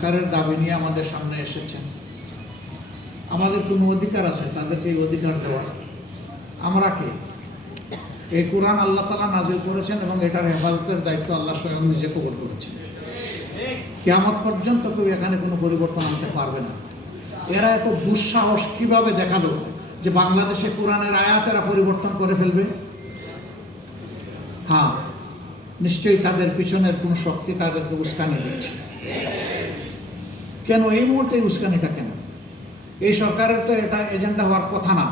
সংস্কারের দাবি নিয়ে আমাদের সামনে এসেছেন। আমাদের কোনো অধিকার আছে? তাদেরকে এই অধিকার দেওয়ার আমরা কে? এই কোরআন আল্লাহ তালা নাজিল করেছেন এবং এটার হেফাজতের দায়িত্ব আল্লাহ স্বয়ং নিজে কবল করেছেন। কেয়ামত পর্যন্ত কেউ এখানে কোনো পরিবর্তন আনতে পারবে না। এরা এত দুঃসাহস কীভাবে দেখাল যে বাংলাদেশে কোরআনের আয়াত এরা পরিবর্তন করে ফেলবে? হ্যাঁ নিশ্চয়ই তাদের পিছনের কোনো শক্তি তাদেরকে উস্কানি দিচ্ছে। কেন এই মুহূর্তে উস্কানিটা কেন? এই সরকারের তো এটা এজেন্ডা হওয়ার কথা না।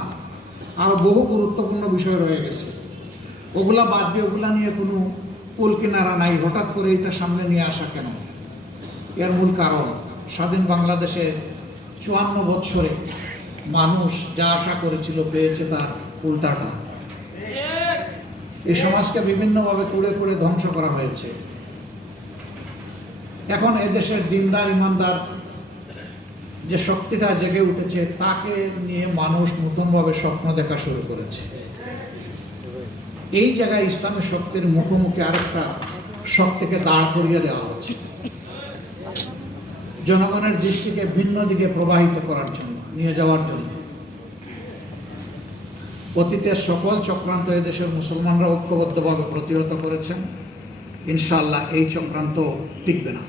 আরও বহু গুরুত্বপূর্ণ বিষয় রয়ে গেছে। ওগুলা বাদ দিয়ে ওগুলা নিয়ে কোনো কুল কিনারা নাই। হঠাৎ করে এটা সামনে নিয়ে আসা কেন? এর মূল কারণ, স্বাধীন বাংলাদেশে চুয়ান্ন বৎসরে মানুষ যা আশা করেছিল পেয়েছে তার উল্টাটা। এই সমাজকে বিভিন্নভাবে কুড়ে কুড়ে ধ্বংস করা হয়েছে। এখন এদেশের দিনদার, ইমানদার যে শক্তিটা জেগে উঠেছে, তাকে নিয়ে মানুষ নতুনভাবে স্বপ্ন দেখা শুরু করেছে। এই জায়গায় ইসলামের শক্তির মুখোমুখি আরেকটা শক্তিকে দাঁড় করিয়ে দেওয়া হচ্ছে। জনগণের দৃষ্টিকে ভিন্ন দিকে প্রবাহিত করার জন্য, নিয়ে যাওয়ার জন্য। অতীতের সকল চক্রান্ত এদেশের মুসলমানরা ঐক্যবদ্ধভাবে প্রতিহত করেছেন। ইনশাল্লাহ এই চক্রান্ত টিকবে না।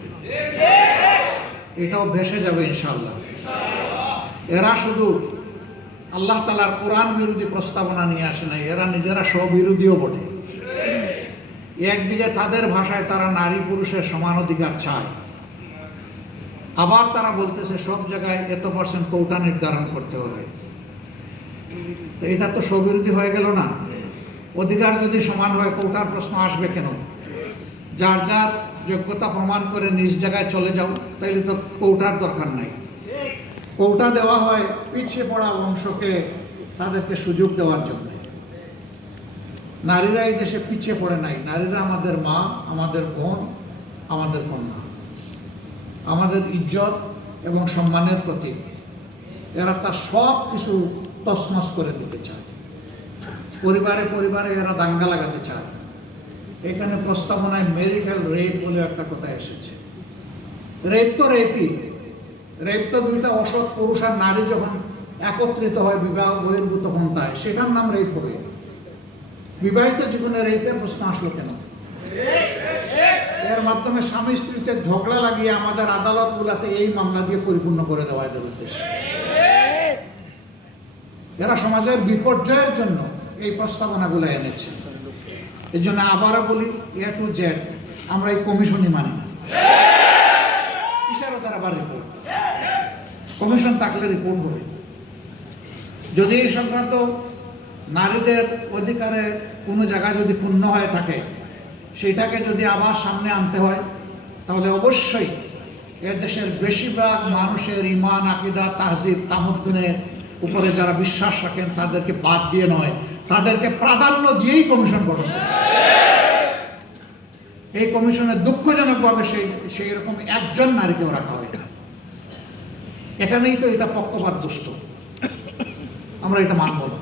এটাও ভেসে যাবে ইনশাআল্লাহ। এরা শুধু আল্লাহ তালার কোরআন বিরোধী প্রস্তাবনা নিয়ে আসে নাই, এরা নিজেরা স্ববিরোধীও বটে। একদিকে তাদের ভাষায় তারা নারী পুরুষের সমান অধিকার চায়, আবার তারা বলতেছে সব জায়গায় এত পার্সেন্ট কৌটা নির্ধারণ করতে হবে। তো এটা তো স্ববিরোধী হয়ে গেল না। অধিকার যদি সমান হয়, কৌটার প্রশ্ন আসবে কেন? যার যার যোগ্যতা প্রমাণ করে নিজ জায়গায় চলে যাও, তাইলে তো কৌটার দরকার নাই। কৌটা দেওয়া হয়, পিছিয়ে পড়া বংশকে তাদেরকে সুযোগ দেওয়ার জন্য। নারীরা এই দেশে পিছিয়ে পড়ে নাই। নারীরা আমাদের মা, আমাদের বোন, আমাদের কন্যা। আমাদের ইজ্জত এবং সম্মানের প্রতীক। এরা তার সব কিছু তসমস করে দিতে চায়। পরিবারে পরিবারে এরা দাঙ্গা লাগাতে চায়। এখানে প্রস্তাবনায় মেরিটাল রেপ বলে একটা কথা এসেছে। রেপ তো রেপই। রেপ তো দুইটা অসৎ পুরুষ আর নারী যখন একত্রিত হয়, বিবাহ বহির্ভূত পন্থায় সেটার নাম রেপ হবে। বিবাহিত জীবনে রেপের প্রশ্ন আসলো কেন? এর মাধ্যমে স্বামী স্ত্রীতে ঝগড়া লাগিয়ে আমাদের আদালতগুলাতে এই মামলা দিয়ে পরিপূর্ণ করে দেওয়া এদের উদ্দেশ্যে এরা সমাজের বিপর্যয়ের জন্য এই প্রস্তাবনাগুলো এনেছে। এই জন্য আবারও বলি এ টু জেড আমরা এই কমিশনই মানি না। কিসের ওদের আবার রিপোর্ট কমিশন থাকলে রিপোর্ট হবে যদি এই সংক্রান্ত নারীদের অধিকারে কোনো জায়গায় যদি পূর্ণ হয়ে থাকে, সেটাকে যদি আবার সামনে আনতে হয়, তাহলে অবশ্যই এ দেশের বেশিরভাগ মানুষের ইমান আকিদা, তাহজিব তামদ্দিনের উপরে যারা বিশ্বাস রাখেন, তাদেরকে বাদ দিয়ে নয়, তাদেরকে প্রাধান্য দিয়েই কমিশন গঠন হবে। এই কমিশনে দুঃখজনকভাবে সেই সেই রকম একজন নারীকেও রাখা হয়। এখানেই তো এটা পক্ষপাত দুষ্ট আমরা এটা মানব না